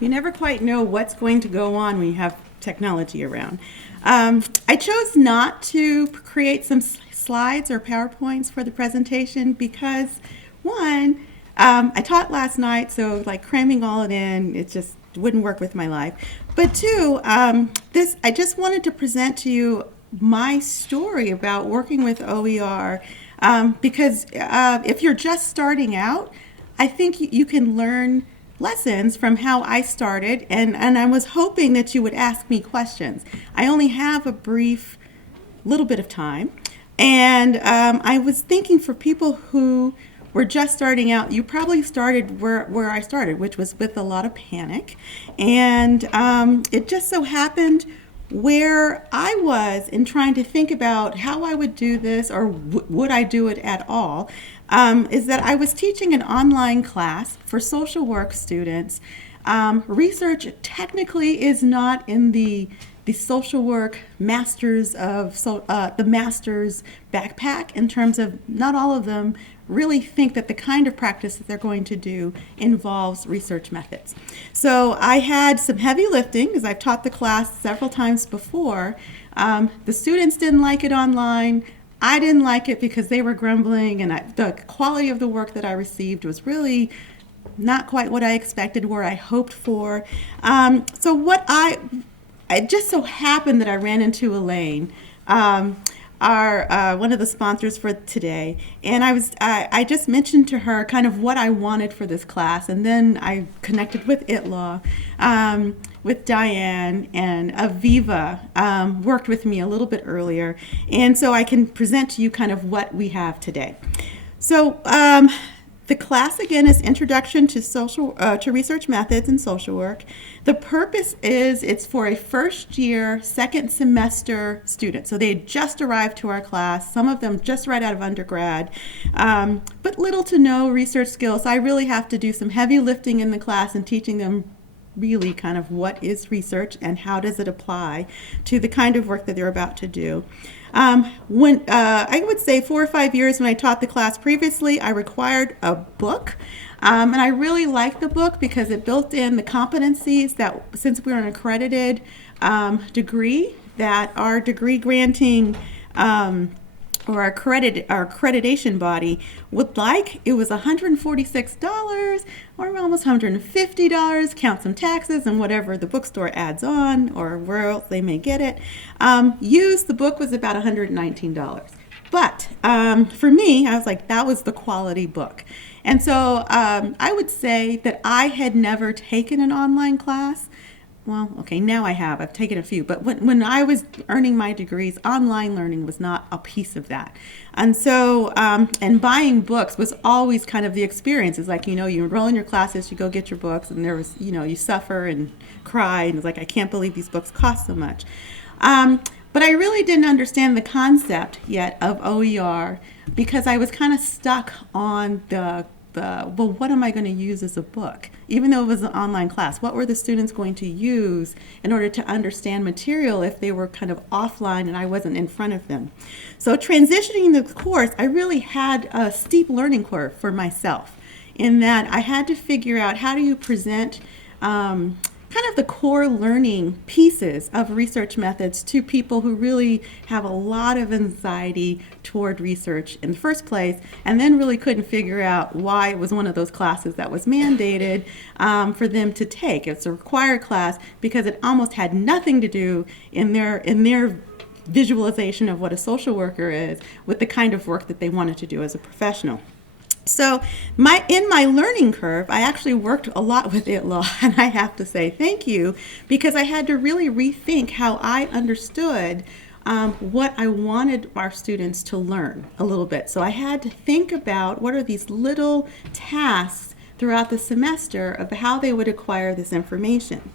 You never quite know what's going to go on when you have technology around. I chose not to create some slides or PowerPoints for the presentation because, one, I taught last night, so like cramming all it in, it just wouldn't work with my life. But two, I just wanted to present to you my story about working with OER because if you're just starting out, I think you can learn lessons from how I started, and I was hoping that you would ask me questions. I only have a brief little bit of time, and I was thinking for people who were just starting out, you probably started where I started, which was with a lot of panic, and it just so happened where I was in trying to think about how I would do this or would I do it at all, is that I was teaching an online class for social work students. Research technically is not in the social work masters of the master's backpack, in terms of not all of them really think that the kind of practice that they're going to do involves research methods. So I had some heavy lifting because I've taught the class several times before. The students didn't like it online. I didn't like it because they were grumbling, and the quality of the work that I received was really not quite what I expected, where I hoped for. It just so happened that I ran into Elaine, one of the sponsors for today, and I just mentioned to her kind of what I wanted for this class, and then I connected with ITLAW, with Diane, and Aviva worked with me a little bit earlier, and so I can present to you kind of what we have today. So the class, again, is Introduction to Research Methods in Social Work. The purpose is it's for a first year, second semester student. So they had just arrived to our class, some of them just right out of undergrad, but little to no research skills. I really have to do some heavy lifting in the class and teaching them really kind of what is research and how does it apply to the kind of work that they're about to do. When I would say 4 or 5 years when I taught the class previously, I required a book. And I really liked the book because it built in the competencies that, since we're an accredited degree, that our degree granting or our accreditation body would like. It was $146 or almost $150, count some taxes and whatever the bookstore adds on or where else they may get it. Used, the book was about $119. But for me, I was like, that was the quality book. And so I would say that I had never taken an online class. Well, okay, now I have. I've taken a few. But when I was earning my degrees, online learning was not a piece of that. And so, and buying books was always kind of the experience. It's like, you enroll in your classes, you go get your books, and there was, you suffer and cry. And it's like, I can't believe these books cost so much. But I really didn't understand the concept yet of OER because I was kind of stuck on well, what am I going to use as a book? Even though it was an online class, what were the students going to use in order to understand material if they were kind of offline and I wasn't in front of them? So transitioning the course, I really had a steep learning curve for myself in that I had to figure out how do you present kind of the core learning pieces of research methods to people who really have a lot of anxiety toward research in the first place, and then really couldn't figure out why it was one of those classes that was mandated for them to take. It's a required class because it almost had nothing to do in their visualization of what a social worker is with the kind of work that they wanted to do as a professional. So in my learning curve, I actually worked a lot with ITLAW, and I have to say thank you because I had to really rethink how I understood what I wanted our students to learn a little bit. So I had to think about what are these little tasks throughout the semester of how they would acquire this information.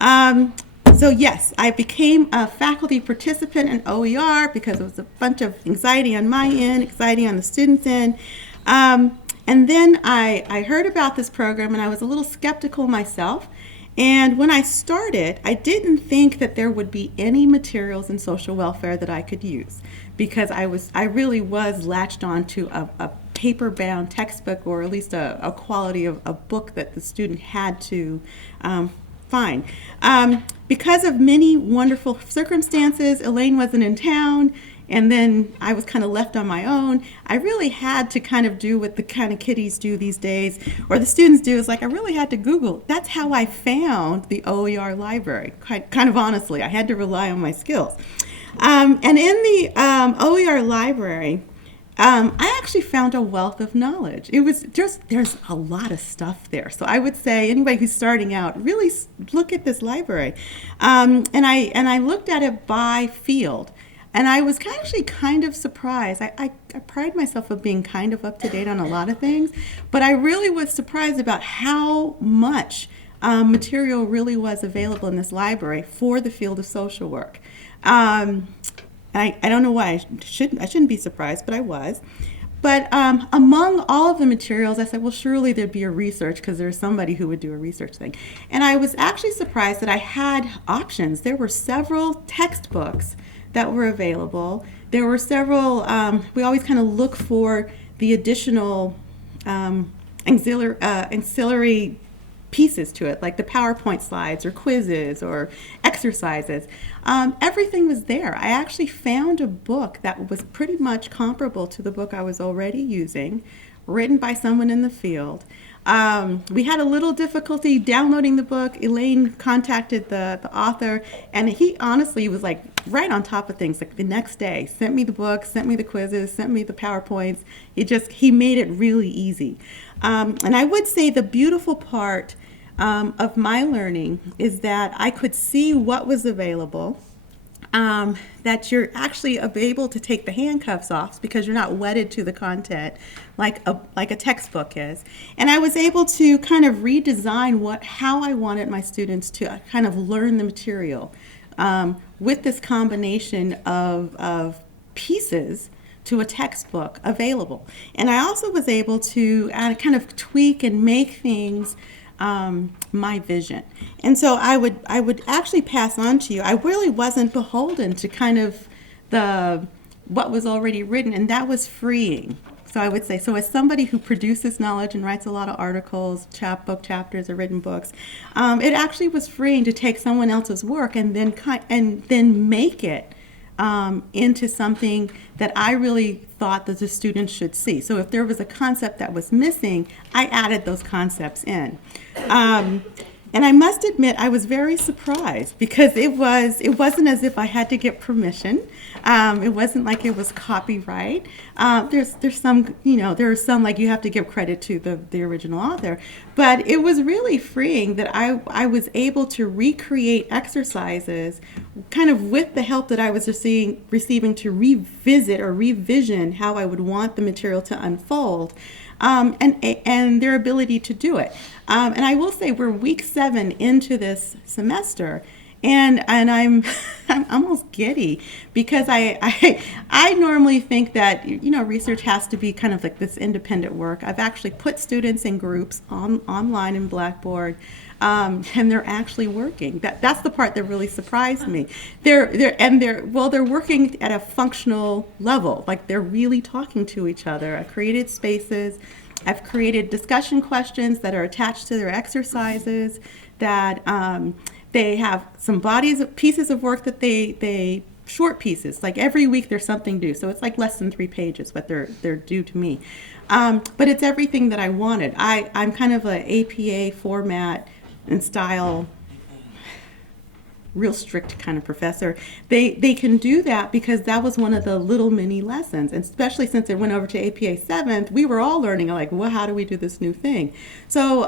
So yes, I became a faculty participant in OER because it was a bunch of anxiety on my end, anxiety on the students' end. And then I heard about this program and I was a little skeptical myself. And when I started, I didn't think that there would be any materials in social welfare that I could use because I really was latched on to a paper-bound textbook, or at least a quality of a book that the student had to find. Because of many wonderful circumstances, Elaine wasn't in town, and then I was kind of left on my own. I really had to kind of do what the kind of kiddies do these days, or the students do, is like I really had to Google. That's how I found the OER library, kind of honestly. I had to rely on my skills. And in the OER library, I actually found a wealth of knowledge. It was just, there's a lot of stuff there. So I would say anybody who's starting out, really look at this library. And I looked at it by field. And I was actually kind of surprised. I pride myself of being kind of up to date on a lot of things, but I really was surprised about how much material really was available in this library for the field of social work. I don't know why I shouldn't be surprised, but I was. But among all of the materials, I said, well, surely there'd be a research, because there's somebody who would do a research thing. And I was actually surprised that I had options. There were several textbooks that were available. There were several, we always kind of look for the additional ancillary pieces to it, like the PowerPoint slides or quizzes or exercises. Everything was there. I actually found a book that was pretty much comparable to the book I was already using, written by someone in the field. We had a little difficulty downloading the book. Elaine contacted the author, and he honestly was like right on top of things. Like the next day, sent me the book, sent me the quizzes, sent me the PowerPoints. He made it really easy. And I would say the beautiful part of my learning is that I could see what was available. That you're actually able to take the handcuffs off because you're not wedded to the content like a textbook is. And I was able to kind of redesign how I wanted my students to kind of learn the material with this combination of pieces to a textbook available. And I also was able to kind of tweak and make things my vision. And so I would actually pass on to you. I really wasn't beholden to kind of what was already written, and that was freeing. So I would say, so as somebody who produces knowledge and writes a lot of articles, book chapters, or written books, it actually was freeing to take someone else's work and then make it into something that I really thought that the students should see. So if there was a concept that was missing, I added those concepts in. And I must admit, I was very surprised because it wasn't as if I had to get permission. It wasn't like it was copyright. There's some, there are some like you have to give credit to the original author, but it was really freeing that I was able to recreate exercises kind of with the help that I was receiving to revisit or revision how I would want the material to unfold. And their ability to do it. And I will say we're week 7 into this semester, and I'm almost giddy because I normally think that research has to be kind of like this independent work. I've actually put students in groups online in Blackboard. And they're actually working. That's the part that really surprised me. They're working at a functional level. Like they're really talking to each other. I created spaces. I've created discussion questions that are attached to their exercises. That they have some pieces of work that they short pieces. Like every week there's something due. So it's like less than 3 pages, but they're due to me. But it's everything that I wanted. I'm kind of an APA format and style, real strict kind of professor. They can do that because that was one of the little mini lessons, and especially since it went over to APA 7th, we were all learning like, well, how do we do this new thing? So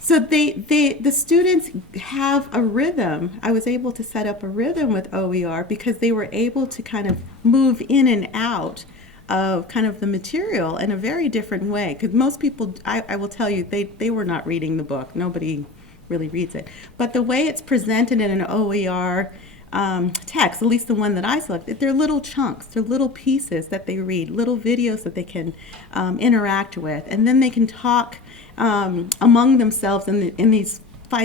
the students have a rhythm. I was able to set up a rhythm with OER because they were able to kind of move in and out of kind of the material in a very different way. Because most people, I will tell you, they were not reading the book. Nobody really reads it. But the way it's presented in an OER text, at least the one that I selected, they're little chunks, they're little pieces that they read, little videos that they can interact with. And then they can talk among themselves in these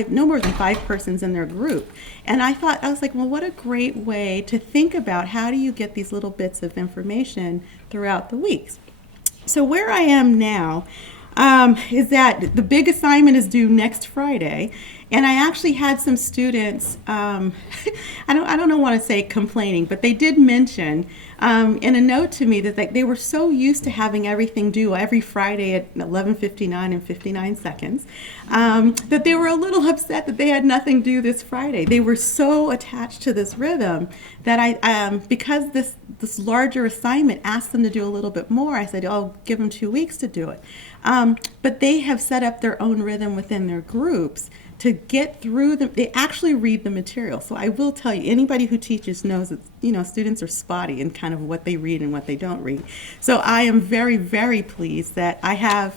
no more than 5 persons in their group. And I was like, well, what a great way to think about how do you get these little bits of information throughout the weeks. So where I am now is that the big assignment is due next Friday, and I actually had some students. I don't want to say complaining, but they did mention in a note to me that they were so used to having everything due every Friday at 11:59 and 59 seconds that they were a little upset that they had nothing due this Friday. They were so attached to this rhythm that because this larger assignment asked them to do a little bit more, I said, "Oh, give them 2 weeks to do it." But they have set up their own rhythm within their groups to get through them. They actually read the material. So I will tell you, anybody who teaches knows that, students are spotty in kind of what they read and what they don't read. So I am very, very pleased that I have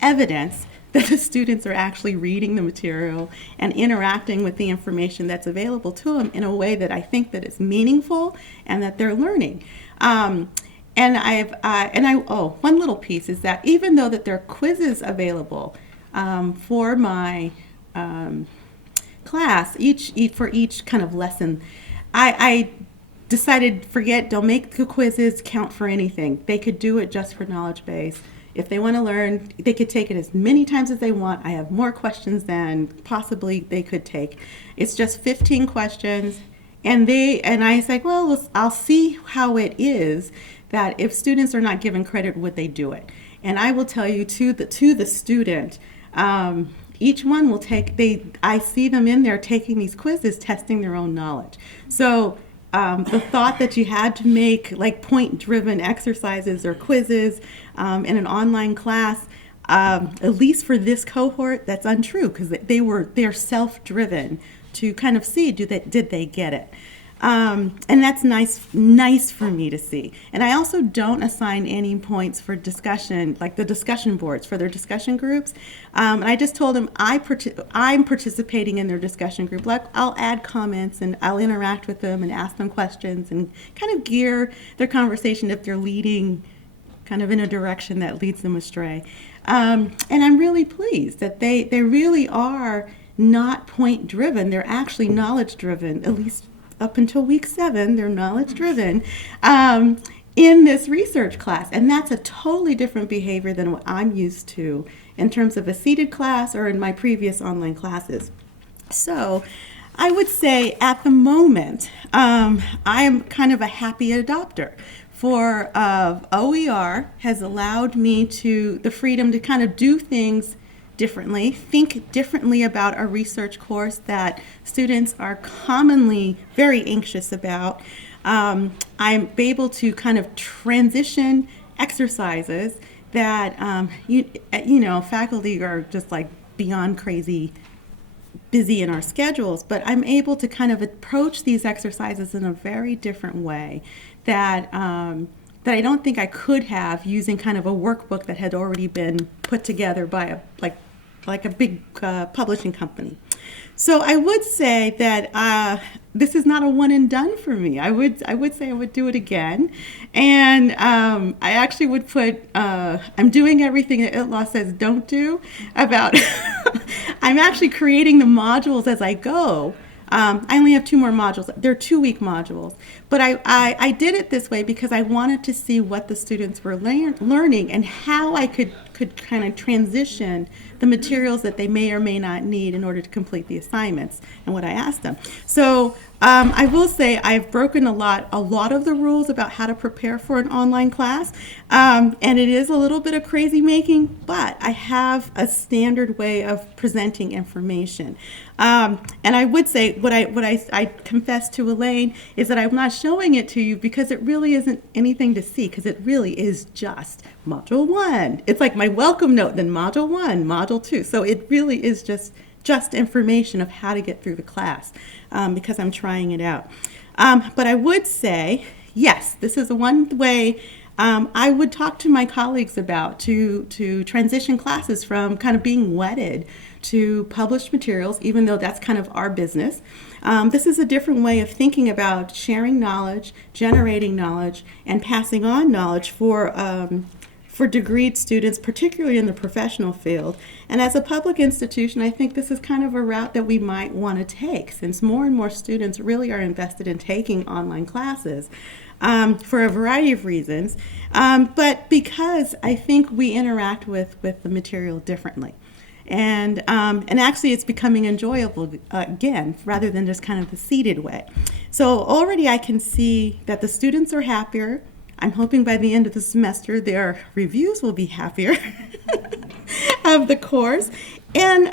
evidence that the students are actually reading the material and interacting with the information that's available to them in a way that I think that is meaningful and that they're learning. One little piece is that even though that there are quizzes available for my class, for each kind of lesson, I decided, don't make the quizzes count for anything. They could do it just for knowledge base. If they want to learn, they could take it as many times as they want. I have more questions than possibly they could take. It's just 15 questions. And I said, well, I'll see how it is that if students are not given credit, would they do it? And I will tell you, to the student, each one will I see them in there taking these quizzes, testing their own knowledge. So the thought that you had to make like point-driven exercises or quizzes in an online class, at least for this cohort, that's untrue, because they're self-driven to kind of see did they get it. And that's nice for me to see. And I also don't assign any points for discussion, like the discussion boards for their discussion groups. And I just told them I'm participating in their discussion group. Like, I'll add comments and I'll interact with them and ask them questions and kind of gear their conversation if they're leading kind of in a direction that leads them astray. And I'm really pleased that they really are not point driven. They're actually knowledge driven, at least up until week 7, they're knowledge driven in this research class. And that's a totally different behavior than what I'm used to in terms of a seated class or in my previous online classes. So I would say at the moment, I'm kind of a happy adopter. For OER has allowed me the freedom to kind of do things differently, think differently about a research course that students are commonly very anxious about. I'm able to kind of transition exercises that, faculty are just like beyond crazy busy in our schedules, but I'm able to kind of approach these exercises in a very different way that I don't think I could have using kind of a workbook that had already been put together by a big publishing company. So I would say that this is not a one and done for me. I would say I would do it again, and I actually would put I'm doing everything that ITLAW says don't do about. I'm actually creating the modules as I go. I only have 2 more modules. They're 2-week modules. But I did it this way because I wanted to see what the students were learning and how I could kind of transition the materials that they may or may not need in order to complete the assignments and what I asked them. So I will say I've broken a lot of the rules about how to prepare for an online class, and it is a little bit of crazy making, but I have a standard way of presenting information. And I would say what I confess to Elaine is that I'm not showing it to you because it really isn't anything to see, because it really is just Module 1. It's like my welcome note, then Module 1, Module 2. So it really is just information of how to get through the class because I'm trying it out. But I would say, yes, this is the one way I would talk to my colleagues about to transition classes from kind of being wedded to published materials, even though that's kind of our business. This is a different way of thinking about sharing knowledge, generating knowledge, and passing on knowledge for for degreed students, particularly in the professional field. And as a public institution, I think this is kind of a route that we might want to take, since more and more students really are invested in taking online classes for a variety of reasons, but because I think we interact with the material differently. And actually it's becoming enjoyable again, rather than just kind of the seated way. So already I can see that the students are happier. I'm hoping by the end of the semester their reviews will be happier of the course. And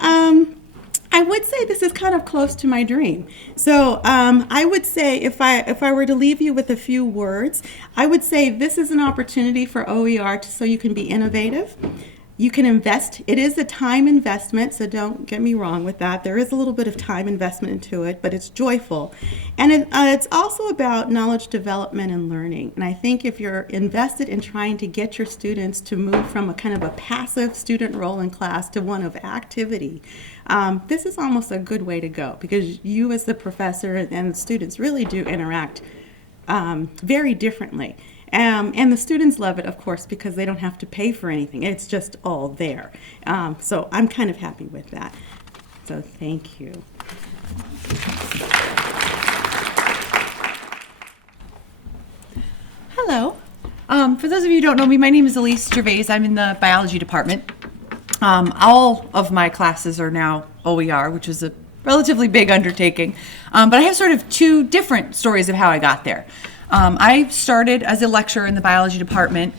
I would say this is kind of close to my dream. So I would say if I were to leave you with a few words, I would say this is an opportunity for OER so you can be innovative. You can invest. It is a time investment, so don't get me wrong with that. There is a little bit of time investment into it, but it's joyful. And it's also about knowledge development and learning. And I think if you're invested in trying to get your students to move from a kind of a passive student role in class to one of activity, this is almost a good way to go, because you as the professor and the students really do interact very differently. And the students love it, of course, because they don't have to pay for anything. It's just all there. So I'm kind of happy with that. So thank you. Hello. For those of you who don't know me, my name is Elisa Gervase. I'm in the biology department. All of my classes are now OER, which is a relatively big undertaking. But I have sort of two different stories of how I got there. I started as a lecturer in the biology department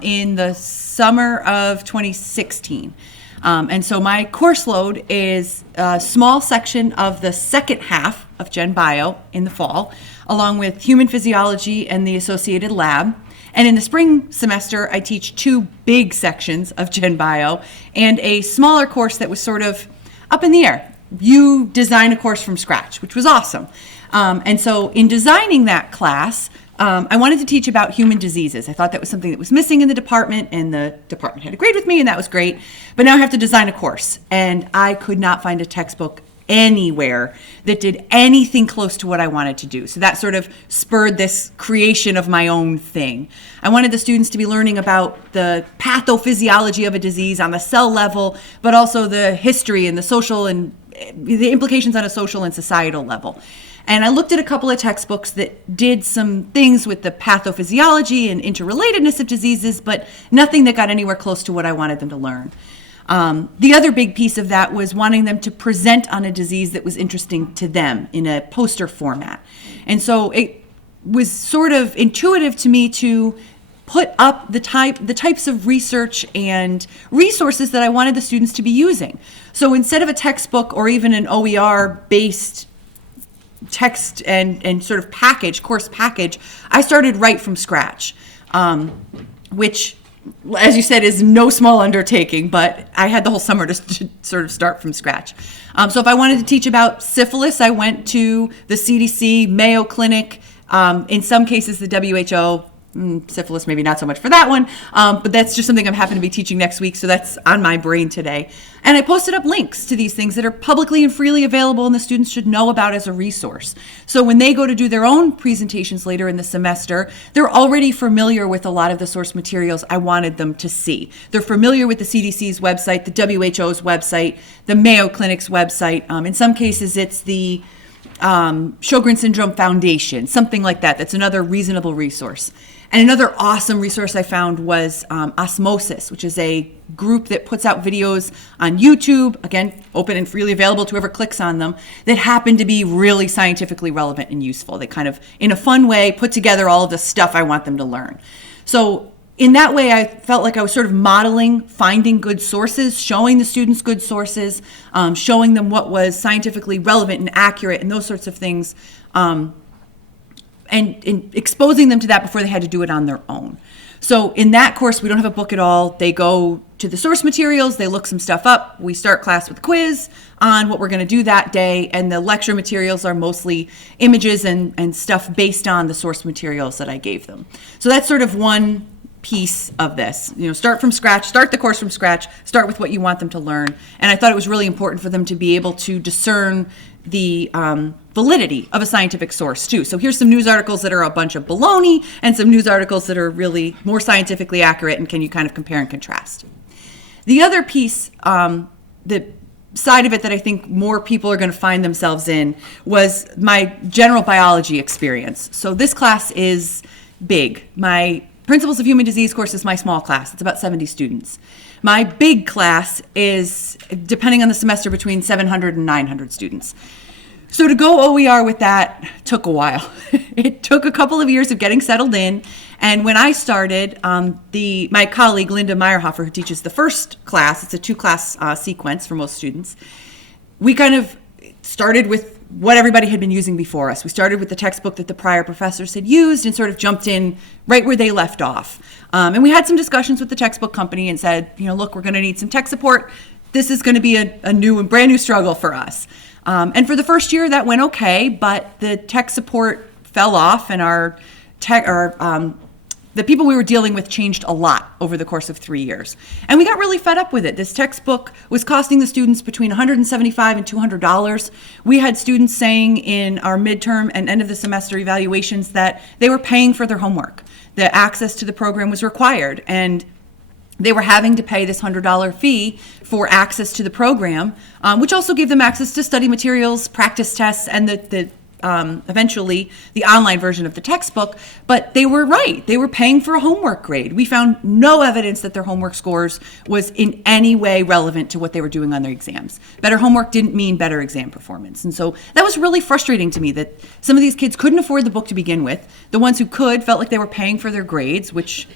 in the summer of 2016. And so my course load is a small section of the second half of Gen Bio in the fall, along with human physiology and the associated lab. And in the spring semester, I teach two big sections of Gen Bio and a smaller course that was sort of up in the air. You design a course from scratch, which was awesome. And so in designing that class, I wanted to teach about human diseases. I thought that was something that was missing in the department, and the department had agreed with me, and that was great. But now I have to design a course, and I could not find a textbook anywhere that did anything close to what I wanted to do. So that sort of spurred this creation of my own thing. I wanted the students to be learning about the pathophysiology of a disease on the cell level, but also the history and the social and the implications on a social and societal level. And I looked at a couple of textbooks that did some things with the pathophysiology and interrelatedness of diseases, but nothing that got anywhere close to what I wanted them to learn. The other big piece of that was wanting them to present on a disease that was interesting to them in a poster format. And so it was sort of intuitive to me to put up the types of research and resources that I wanted the students to be using. So instead of a textbook or even an OER-based text and sort of course package, I started right from scratch, which, as you said, is no small undertaking, but I had the whole summer to sort of start from scratch. So if I wanted to teach about syphilis, I went to the CDC, Mayo Clinic, in some cases the WHO. Syphilis, maybe not so much for that one, but that's just something I'm happen to be teaching next week, so that's on my brain today. And I posted up links to these things that are publicly and freely available and the students should know about as a resource. So when they go to do their own presentations later in the semester, they're already familiar with a lot of the source materials I wanted them to see. They're familiar with the CDC's website, the WHO's website, the Mayo Clinic's website. In some cases, it's the Sjogren Syndrome Foundation, something like that. That's another reasonable resource. And another awesome resource I found was Osmosis, which is a group that puts out videos on YouTube, again, open and freely available to whoever clicks on them, that happen to be really scientifically relevant and useful. They kind of, in a fun way, put together all of the stuff I want them to learn. So in that way, I felt like I was sort of modeling, finding good sources, showing the students good sources, showing them what was scientifically relevant and accurate and those sorts of things, and exposing them to that before they had to do it on their own. So in that course, we don't have a book at all. They go to the source materials, they look some stuff up. We start class with a quiz on what we're going to do that day, and the lecture materials are mostly images and stuff based on the source materials that I gave them. So that's sort of one piece of this. Start from scratch, start the course from scratch, start with what you want them to learn. And I thought it was really important for them to be able to discern the validity of a scientific source too. So here's some news articles that are a bunch of baloney and some news articles that are really more scientifically accurate, and can you kind of compare and contrast. The other piece, the side of it that I think more people are going to find themselves in, was my general biology experience. So this class is big. My Principles of Human Disease course is my small class. It's about 70 students. My big class is, depending on the semester, between 700 and 900 students. So to go OER with that took a while. It took a couple of years of getting settled in. And when I started, my colleague, Linda Meyerhofer, who teaches the first class, it's a 2-class sequence for most students, we kind of started with what everybody had been using before us. We started with the textbook that the prior professors had used and sort of jumped in right where they left off. And we had some discussions with the textbook company and said, look, we're going to need some tech support. This is going to be a new and brand new struggle for us. And for the first year, that went okay, but the tech support fell off, and the people we were dealing with changed a lot over the course of 3 years. And we got really fed up with it. This textbook was costing the students between $175 and $200. We had students saying in our midterm and end of the semester evaluations that they were paying for their homework. The access to the program was required, and they were having to pay this $100 fee for access to the program, which also gave them access to study materials, practice tests, and eventually the online version of the textbook. But they were right. They were paying for a homework grade. We found no evidence that their homework scores was in any way relevant to what they were doing on their exams. Better homework didn't mean better exam performance. And so that was really frustrating to me, that some of these kids couldn't afford the book to begin with. The ones who could felt like they were paying for their grades, which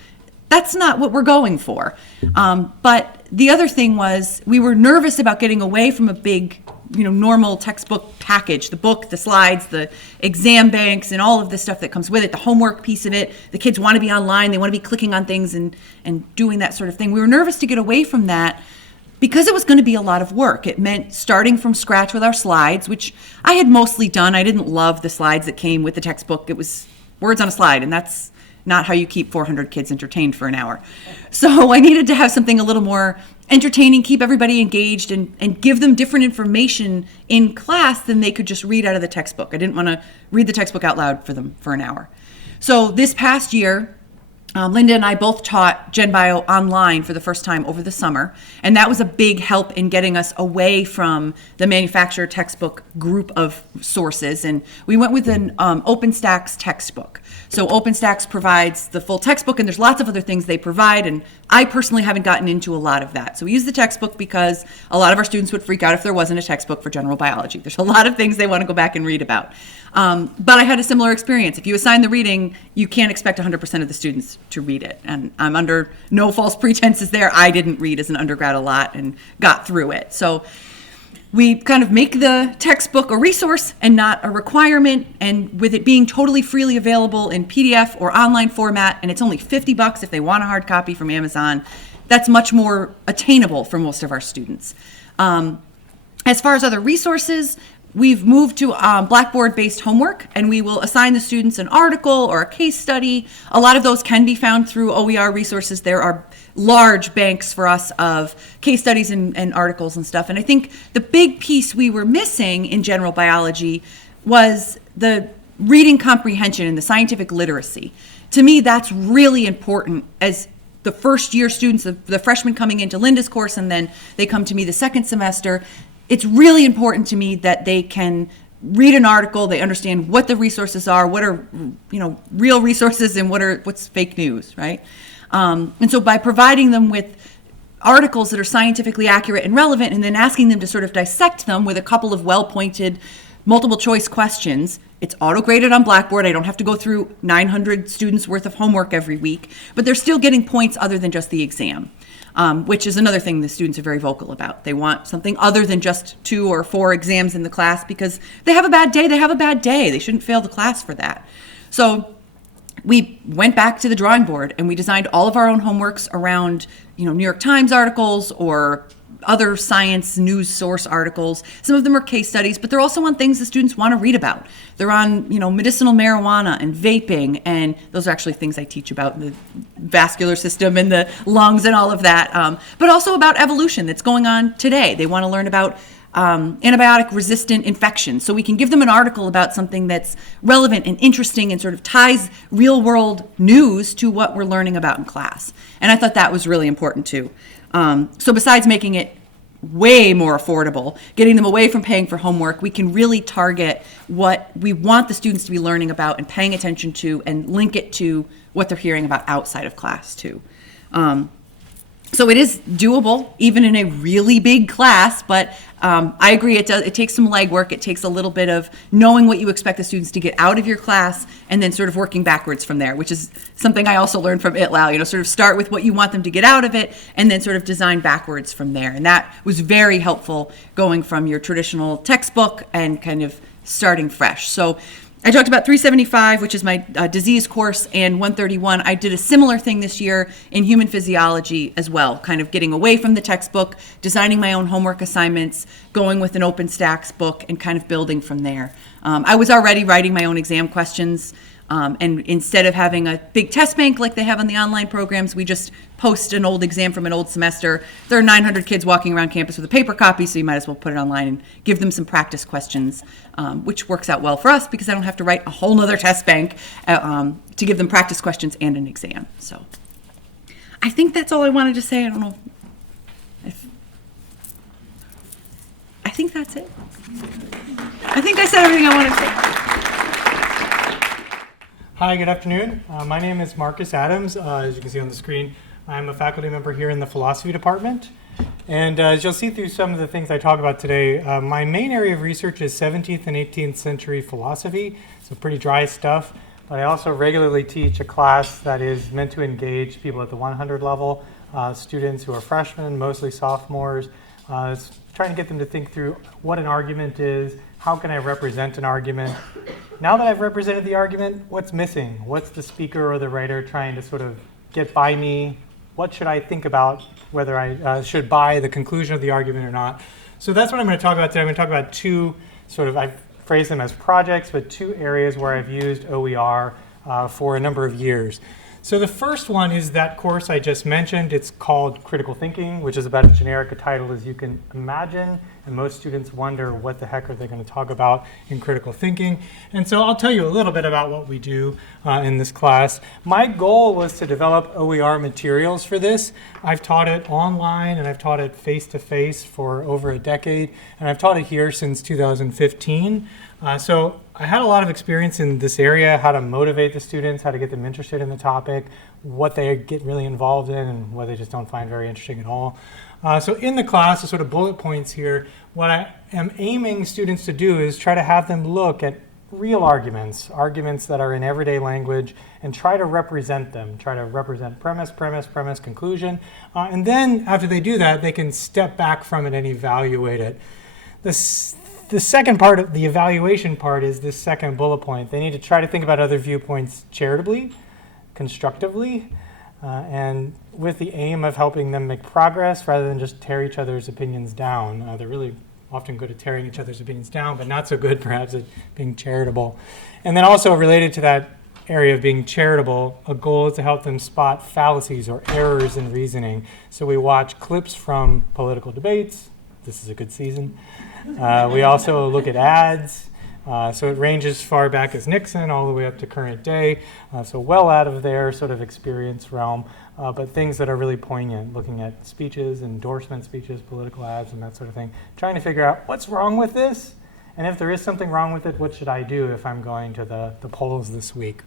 that's not what we're going for. But the other thing was, we were nervous about getting away from a big, normal textbook package, the book, the slides, the exam banks, and all of the stuff that comes with it, the homework piece of it. The kids want to be online. They want to be clicking on things and doing that sort of thing. We were nervous to get away from that because it was going to be a lot of work. It meant starting from scratch with our slides, which I had mostly done. I didn't love the slides that came with the textbook. It was words on a slide, and that's not how you keep 400 kids entertained for an hour. So I needed to have something a little more entertaining, keep everybody engaged, and give them different information in class than they could just read out of the textbook. I didn't want to read the textbook out loud for them for an hour. So this past year, Linda and I both taught Gen Bio online for the first time over the summer, and that was a big help in getting us away from the manufacturer textbook group of sources, and we went with an OpenStax textbook. So OpenStax provides the full textbook, and there's lots of other things they provide, and I personally haven't gotten into a lot of that. So we use the textbook because a lot of our students would freak out if there wasn't a textbook for general biology. There's a lot of things they want to go back and read about. But I had a similar experience. If you assign the reading, you can't expect 100% of the students to read it. And I'm under no false pretenses there. I didn't read as an undergrad a lot and got through it. So we kind of make the textbook a resource and not a requirement, and with it being totally freely available in PDF or online format, and it's only $50 if they want a hard copy from Amazon, that's much more attainable for most of our students. As far as other resources, we've moved to Blackboard-based homework, and we will assign the students an article or a case study. A lot of those can be found through OER resources. There are large banks for us of case studies and articles and stuff. And I think the big piece we were missing in general biology was the reading comprehension and the scientific literacy. To me, that's really important as the first year students, the freshmen coming into Linda's course, and then they come to me the second semester. It's really important to me that they can read an article, they understand what the resources are, what are real resources, and what's fake news, right? And so by providing them with articles that are scientifically accurate and relevant, and then asking them to sort of dissect them with a couple of well-pointed multiple choice questions, it's auto-graded on Blackboard. I don't have to go through 900 students worth of homework every week, but they're still getting points other than just the exam. Which is another thing the students are very vocal about. They want something other than just 2 or 4 exams in the class, because they have a bad day. They shouldn't fail the class for that. So we went back to the drawing board, and we designed all of our own homeworks around, New York Times articles or other science news source articles. Some of them are case studies, but they're also on things the students want to read about. They're on, medicinal marijuana and vaping, and those are actually things I teach about in the vascular system and the lungs and all of that, but also about evolution that's going on today. They want to learn about antibiotic-resistant infections. So we can give them an article about something that's relevant and interesting and sort of ties real-world news to what we're learning about in class. And I thought that was really important too. So besides making it way more affordable, getting them away from paying for homework, we can really target what we want the students to be learning about and paying attention to, and link it to what they're hearing about outside of class too. So it is doable, even in a really big class, but I agree, it takes some legwork. It takes a little bit of knowing what you expect the students to get out of your class and then sort of working backwards from there, which is something I also learned from ITLAL, sort of start with what you want them to get out of it and then sort of design backwards from there. And that was very helpful, going from your traditional textbook and kind of starting fresh. So I talked about 375, which is my disease course, and 131. I did a similar thing this year in human physiology as well, kind of getting away from the textbook, designing my own homework assignments, going with an OpenStax book, and kind of building from there. I was already writing my own exam questions, and instead of having a big test bank like they have on the online programs, we just post an old exam from an old semester. There are 900 kids walking around campus with a paper copy, so you might as well put it online and give them some practice questions, which works out well for us because I don't have to write a whole nother test bank to give them practice questions and an exam. So I think that's all I wanted to say. I don't know I think that's it. I think I said everything I wanted to say. Hi, good afternoon. My name is Marcus Adams. As you can see on the screen, I'm a faculty member here in the philosophy department. And as you'll see through some of the things I talk about today, my main area of research is 17th and 18th century philosophy, so pretty dry stuff. But I also regularly teach a class that is meant to engage people at the 100 level, students who are freshmen, mostly sophomores. It's trying to get them to think through what an argument is, how can I represent an argument. Now that I've represented the argument, what's missing? What's the speaker or the writer trying to sort of get by me? What should I think about, whether I should buy the conclusion of the argument or not? So that's what I'm going to talk about today. I'm going to talk about two I've phrased them as projects, but two areas where I've used OER for a number of years. So the first one is that course I just mentioned. It's called Critical Thinking, which is about as generic a title as you can imagine. And most students wonder what the heck are they going to talk about in critical thinking. And so I'll tell you a little bit about what we do in this class. My goal was to develop OER materials for this. I've taught it online and I've taught it face-to-face for over a decade. And I've taught it here since 2015. So I had a lot of experience in this area, how to motivate the students, how to get them interested in the topic, what they get really involved in, and what they just don't find very interesting at all. So in the class, the sort of bullet points here, what I am aiming students to do is try to have them look at real arguments that are in everyday language, and try to represent them, try to represent premise, conclusion. And then after they do that, they can step back from it and evaluate it. The second part of the evaluation part is this second bullet point. They need to try to think about other viewpoints charitably, constructively, and with the aim of helping them make progress rather than just tear each other's opinions down. They're really often good at tearing each other's opinions down, but not so good perhaps at being charitable. And then also related to that area of being charitable, a goal is to help them spot fallacies or errors in reasoning. So we watch clips from political debates. This is a good season. We also look at ads. So it ranges far back as Nixon all the way up to current day. So well out of their sort of experience realm, but things that are really poignant, looking at speeches, endorsement speeches, political ads, and that sort of thing. Trying to figure out what's wrong with this, and if there is something wrong with it, what should I do if I'm going to the polls this week?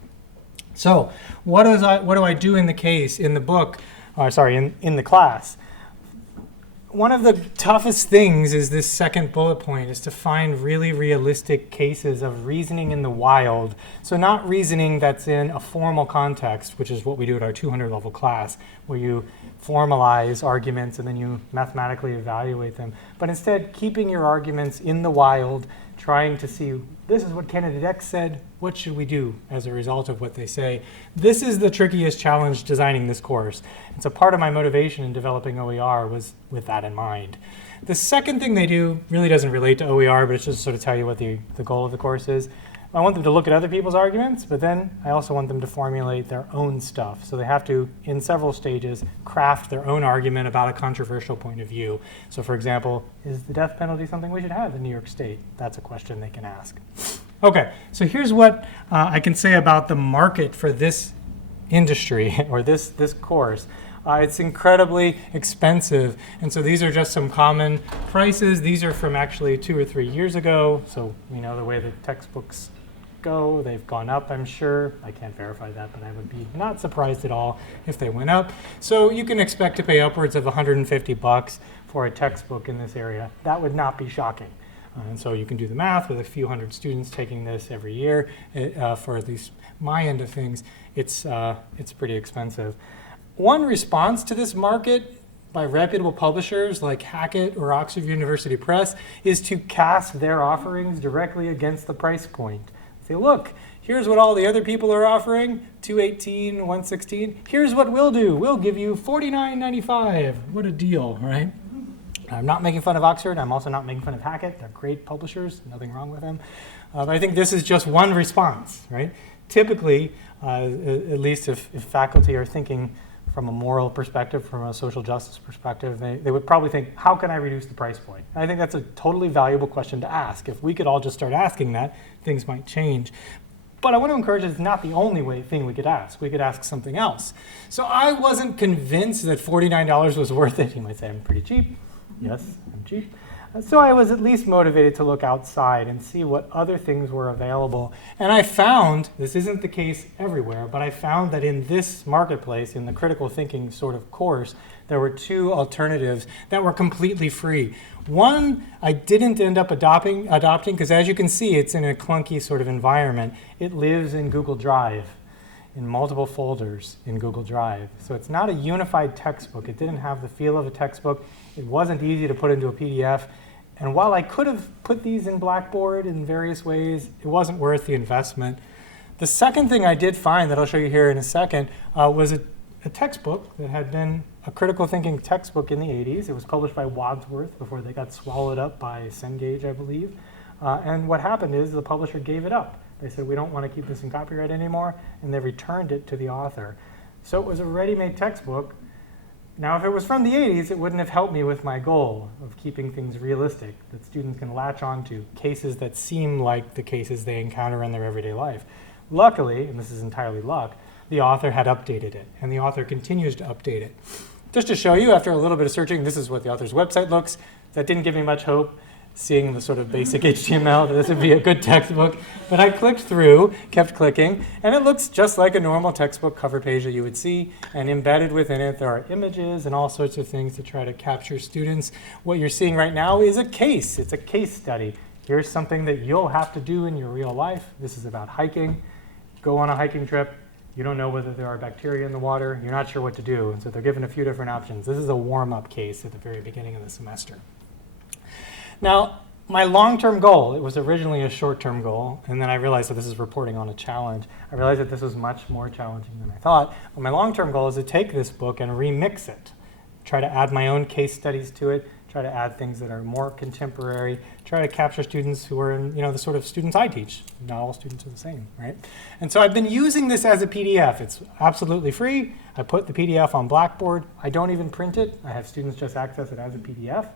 So what do I do in the case, in the book, in the class? One of the toughest things is this second bullet point, is to find really realistic cases of reasoning in the wild. So not reasoning that's in a formal context, which is what we do at our 200 level class, where you formalize arguments and then you mathematically evaluate them, but instead keeping your arguments in the wild, trying to see, this is what candidate X said, what should we do as a result of what they say? This is the trickiest challenge designing this course. And so part of my motivation in developing OER was with that in mind. The second thing they do really doesn't relate to OER, but it's just to sort of tell you what the goal of the course is. I want them to look at other people's arguments, but then I also want them to formulate their own stuff. So they have to, in several stages, craft their own argument about a controversial point of view. So for example, is the death penalty something we should have in New York State? That's a question they can ask. Okay, so here's what I can say about the market for this industry or this course. It's incredibly expensive, and so these are just some common prices. These are from actually 2 or 3 years ago, so you know the way the textbooks go, they've gone up, I'm sure. I can't verify that, but I would be not surprised at all if they went up. So you can expect to pay upwards of $150 for a textbook in this area. That would not be shocking. And so you can do the math with a few hundred students taking this every year. For at least my end of things, it's pretty expensive. One response to this market by reputable publishers like Hackett or Oxford University Press is to cast their offerings directly against the price point. Say, look, here's what all the other people are offering, $218, $116. Here's what we'll do. We'll give you $49.95. What a deal, right? I'm not making fun of Oxford. I'm also not making fun of Hackett. They're great publishers. Nothing wrong with them. But I think this is just one response, right? Typically, at least if faculty are thinking from a moral perspective, from a social justice perspective, they would probably think, how can I reduce the price point? And I think that's a totally valuable question to ask. If we could all just start asking that, things might change. But I want to encourage it's not the only thing we could ask. We could ask something else. So I wasn't convinced that $49 was worth it. You might say, I'm pretty cheap. Yes, I'm cheap. So I was at least motivated to look outside and see what other things were available. And I found, this isn't the case everywhere, but I found that in this marketplace, in the critical thinking sort of course, there were 2 alternatives that were completely free. One I didn't end up adopting because as you can see, it's in a clunky sort of environment. It lives in Google Drive, in multiple folders in Google Drive. So it's not a unified textbook. It didn't have the feel of a textbook. It wasn't easy to put into a PDF. And while I could have put these in Blackboard in various ways, it wasn't worth the investment. The second thing I did find that I'll show you here in a second was a textbook that had been a critical thinking textbook in the 80s. It was published by Wadsworth before they got swallowed up by Cengage, I believe. And what happened is the publisher gave it up. They said, we don't want to keep this in copyright anymore, and they returned it to the author. So it was a ready-made textbook. Now, if it was from the 80s, it wouldn't have helped me with my goal of keeping things realistic, that students can latch onto cases that seem like the cases they encounter in their everyday life. Luckily, and this is entirely luck, the author had updated it, and the author continues to update it. Just to show you, after a little bit of searching, this is what the author's website looks. That didn't give me much hope, seeing the sort of basic HTML, that this would be a good textbook. But I clicked through, kept clicking, and it looks just like a normal textbook cover page that you would see. And embedded within it, there are images and all sorts of things to try to capture students. What you're seeing right now is a case. It's a case study. Here's something that you'll have to do in your real life. This is about hiking. Go on a hiking trip. You don't know whether there are bacteria in the water. You're not sure what to do. And so they're given a few different options. This is a warm-up case at the very beginning of the semester. Now, my long-term goal, it was originally a short-term goal, and then I realized that this is reporting on a challenge. I realized that this was much more challenging than I thought. But my long-term goal is to take this book and remix it, try to add my own case studies to it, try to add things that are more contemporary, try to capture students who are in, the sort of students I teach. Not all students are the same, right? And so I've been using this as a PDF. It's absolutely free. I put the PDF on Blackboard. I don't even print it. I have students just access it as a PDF.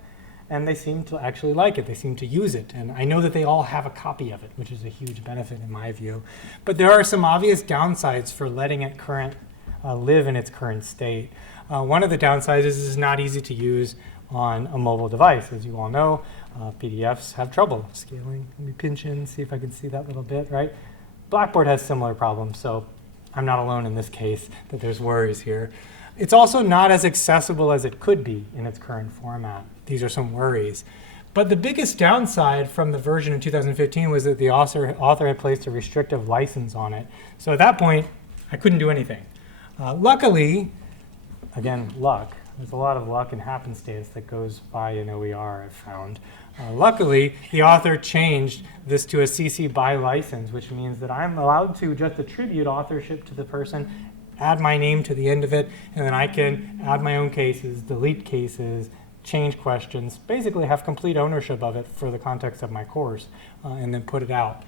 And they seem to actually like it. They seem to use it. And I know that they all have a copy of it, which is a huge benefit in my view. But there are some obvious downsides for letting it live in its current state. One of the downsides is it's not easy to use on a mobile device. As you all know, PDFs have trouble scaling. Let me pinch in, see if I can see that little bit, right? Blackboard has similar problems, so I'm not alone in this case that there's worries here. It's also not as accessible as it could be in its current format. These are some worries. But the biggest downside from the version in 2015 was that the author had placed a restrictive license on it. So at that point, I couldn't do anything. Luckily, again, luck. There's a lot of luck and happenstance that goes by in OER, I've found. Luckily, the author changed this to a CC BY license, which means that I'm allowed to just attribute authorship to the person, add my name to the end of it, and then I can add my own cases, delete cases, change questions, basically have complete ownership of it for the context of my course, and then put it out.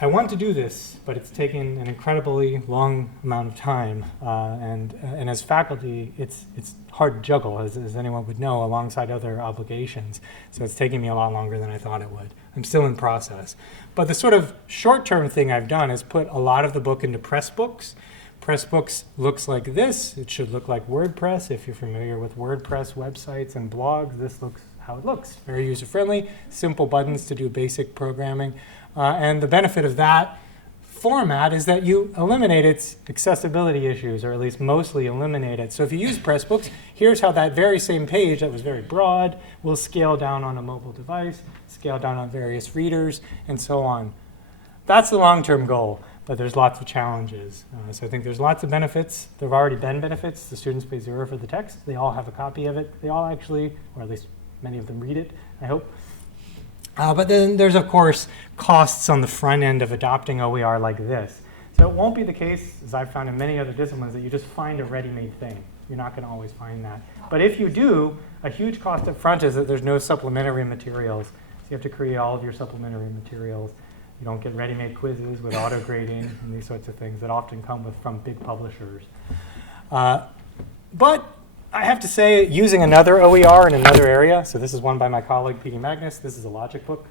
I want to do this, but it's taken an incredibly long amount of time, and as faculty, it's hard to juggle, as anyone would know, alongside other obligations. So it's taking me a lot longer than I thought it would. I'm still in process. But the sort of short-term thing I've done is put a lot of the book into Pressbooks. Pressbooks looks like this. It should look like WordPress. If you're familiar with WordPress websites and blogs, this looks how it looks. Very user-friendly, simple buttons to do basic programming. And the benefit of that format is that you eliminate its accessibility issues, or at least mostly eliminate it. So if you use Pressbooks, here's how that very same page that was very broad will scale down on a mobile device, scale down on various readers, and so on. That's the long-term goal, but there's lots of challenges. So I think there's lots of benefits. There have already been benefits. The students pay $0 for the text. They all have a copy of it. They all actually, or at least many of them read it, I hope. But then there's, of course, costs on the front end of adopting OER like this. So it won't be the case, as I've found in many other disciplines, that you just find a ready-made thing. You're not going to always find that. But if you do, a huge cost up front is that there's no supplementary materials. So you have to create all of your supplementary materials. You don't get ready-made quizzes with auto-grading and these sorts of things that often come from big publishers. But I have to say, using another OER in another area, so this is one by my colleague, P.D. Magnus, this is a logic book.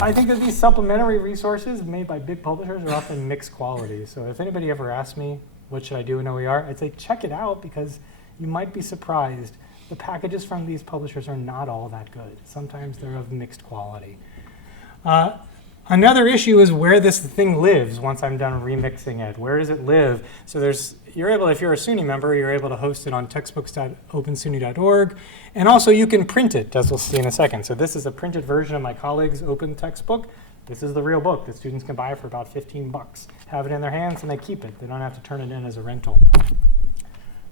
I think that these supplementary resources made by big publishers are often mixed quality. So if anybody ever asks me, what should I do in OER, I'd say check it out, because you might be surprised. The packages from these publishers are not all that good. Sometimes they're of mixed quality. Another issue is where this thing lives once I'm done remixing it. Where does it live? So you're able, if you're a SUNY member, you're able to host it on textbooks.opensuny.org. And also you can print it, as we'll see in a second. So this is a printed version of my colleague's open textbook. This is the real book that students can buy for about 15 bucks. Have it in their hands and they keep it. They don't have to turn it in as a rental.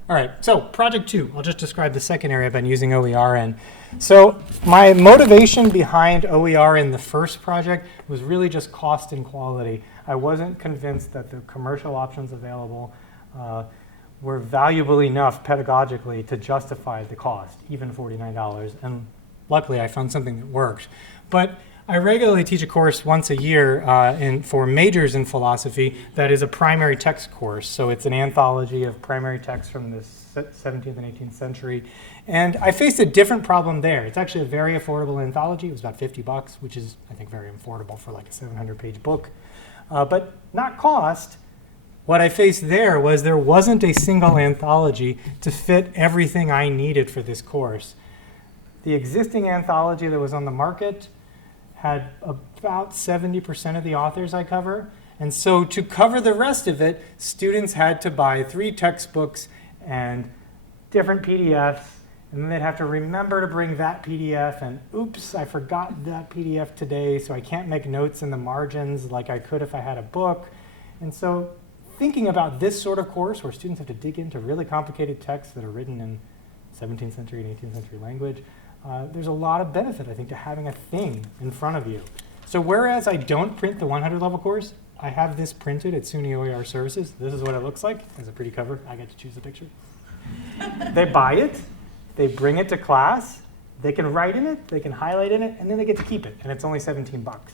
All right, so project 2. I'll just describe the second area I've been using OER in. So my motivation behind OER in the first project was really just cost and quality. I wasn't convinced that the commercial options available were valuable enough pedagogically to justify the cost, even $49. And luckily, I found something that worked. But I regularly teach a course once a year for majors in philosophy that is a primary text course. So it's an anthology of primary texts from the 17th and 18th century. And I faced a different problem there. It's actually a very affordable anthology. It was about 50 bucks, which is, I think, very affordable for like a 700-page book. But not cost. What I faced there wasn't a single anthology to fit everything I needed for this course. The existing anthology that was on the market had about 70% of the authors I cover. And so to cover the rest of it, students had to buy 3 textbooks and different PDFs, and then they'd have to remember to bring that PDF, and oops, I forgot that PDF today, so I can't make notes in the margins like I could if I had a book. And so thinking about this sort of course where students have to dig into really complicated texts that are written in 17th century and 18th century language, there's a lot of benefit, I think, to having a thing in front of you. So whereas I don't print the 100-level course, I have this printed at SUNY OER Services. This is what it looks like. It's a pretty cover. I get to choose the picture. They buy it. They bring it to class. They can write in it. They can highlight in it. And then they get to keep it. And it's only 17 bucks.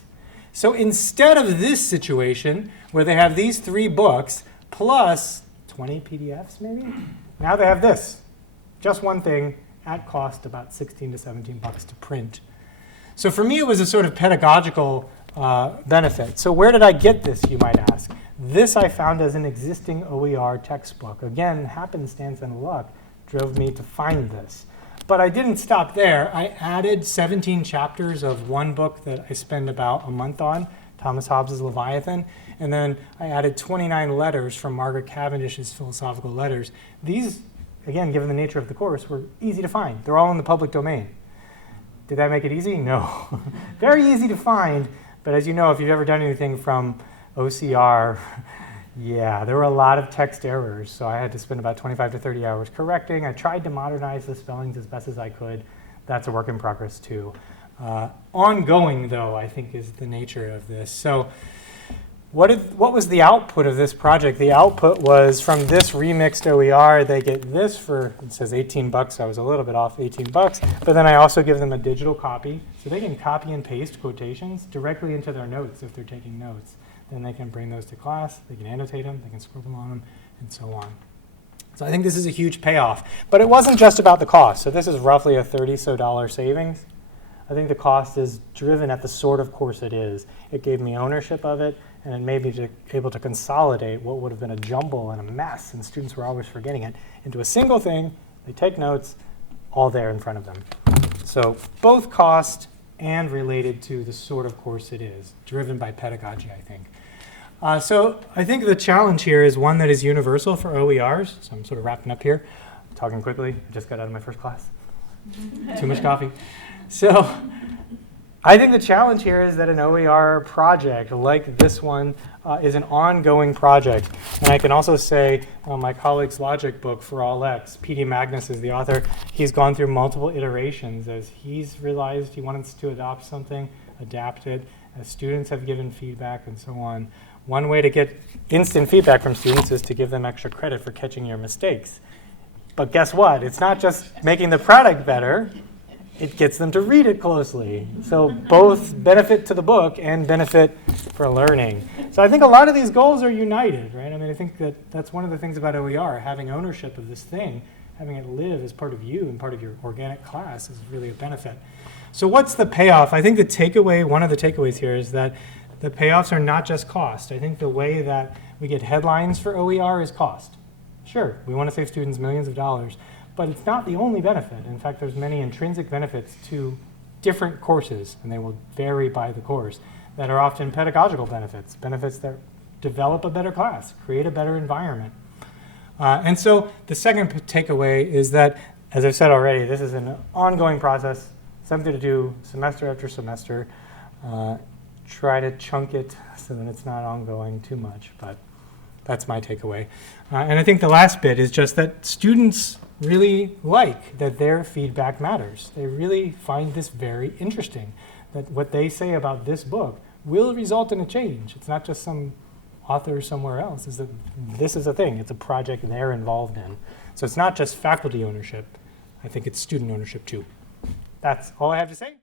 So instead of this situation where they have these 3 books plus 20 PDFs maybe, now they have this. Just one thing at cost about 16 to 17 bucks to print. So for me, it was a sort of pedagogical benefit. So where did I get this, you might ask? This I found as an existing OER textbook. Again, happenstance and luck drove me to find this. But I didn't stop there. I added 17 chapters of one book that I spend about a month on, Thomas Hobbes' Leviathan. And then I added 29 letters from Margaret Cavendish's Philosophical Letters. These, again, given the nature of the course, were easy to find. They're all in the public domain. Did that make it easy? No. Very easy to find. But as you know, if you've ever done anything from OCR, Yeah, there were a lot of text errors, so I had to spend about 25 to 30 hours correcting. I tried to modernize the spellings as best as I could. That's a work in progress too. Ongoing, though, I think is the nature of this. So what was the output of this project? The output was from this remixed OER, they get this for, it says 18 bucks. I was a little bit off, 18 bucks. But then I also give them a digital copy, so they can copy and paste quotations directly into their notes if they're taking notes. Then they can bring those to class, they can annotate them, they can scribble on them, and so on. So I think this is a huge payoff. But it wasn't just about the cost. So this is roughly a $30 savings. I think the cost is driven at the sort of course it is. It gave me ownership of it, and it made me able to consolidate what would have been a jumble and a mess, and students were always forgetting it, into a single thing. They take notes, all there in front of them. So both cost and related to the sort of course it is, driven by pedagogy, I think. So I think the challenge here is one that is universal for OERs. So I'm sort of wrapping up here, talking quickly. I just got out of my first class. Too much coffee. So I think the challenge here is that an OER project like this one is an ongoing project. And I can also say my colleague's logic book, For All X, P.D. Magnus is the author. He's gone through multiple iterations as he's realized he wants to adopt something, adapt it, as students have given feedback and so on. One way to get instant feedback from students is to give them extra credit for catching your mistakes. But guess what? It's not just making the product better. It gets them to read it closely. So both benefit to the book and benefit for learning. So I think a lot of these goals are united, right? I mean, I think that's one of the things about OER, having ownership of this thing, having it live as part of you and part of your organic class is really a benefit. So what's the payoff? I think the takeaway, one of the takeaways here is that the payoffs are not just cost. I think the way that we get headlines for OER is cost. Sure, we want to save students millions of dollars, but it's not the only benefit. In fact, there's many intrinsic benefits to different courses, and they will vary by the course, that are often pedagogical benefits, benefits that develop a better class, create a better environment. And so the second takeaway is that, as I've said already, this is an ongoing process, something to do semester after semester. Try to chunk it so that it's not ongoing too much, but that's my takeaway. And I think the last bit is just that students really like that their feedback matters. They really find this very interesting, that what they say about this book will result in a change. It's not just some author somewhere else. It's that this is a thing. It's a project they're involved in. So it's not just faculty ownership. I think it's student ownership too. That's all I have to say.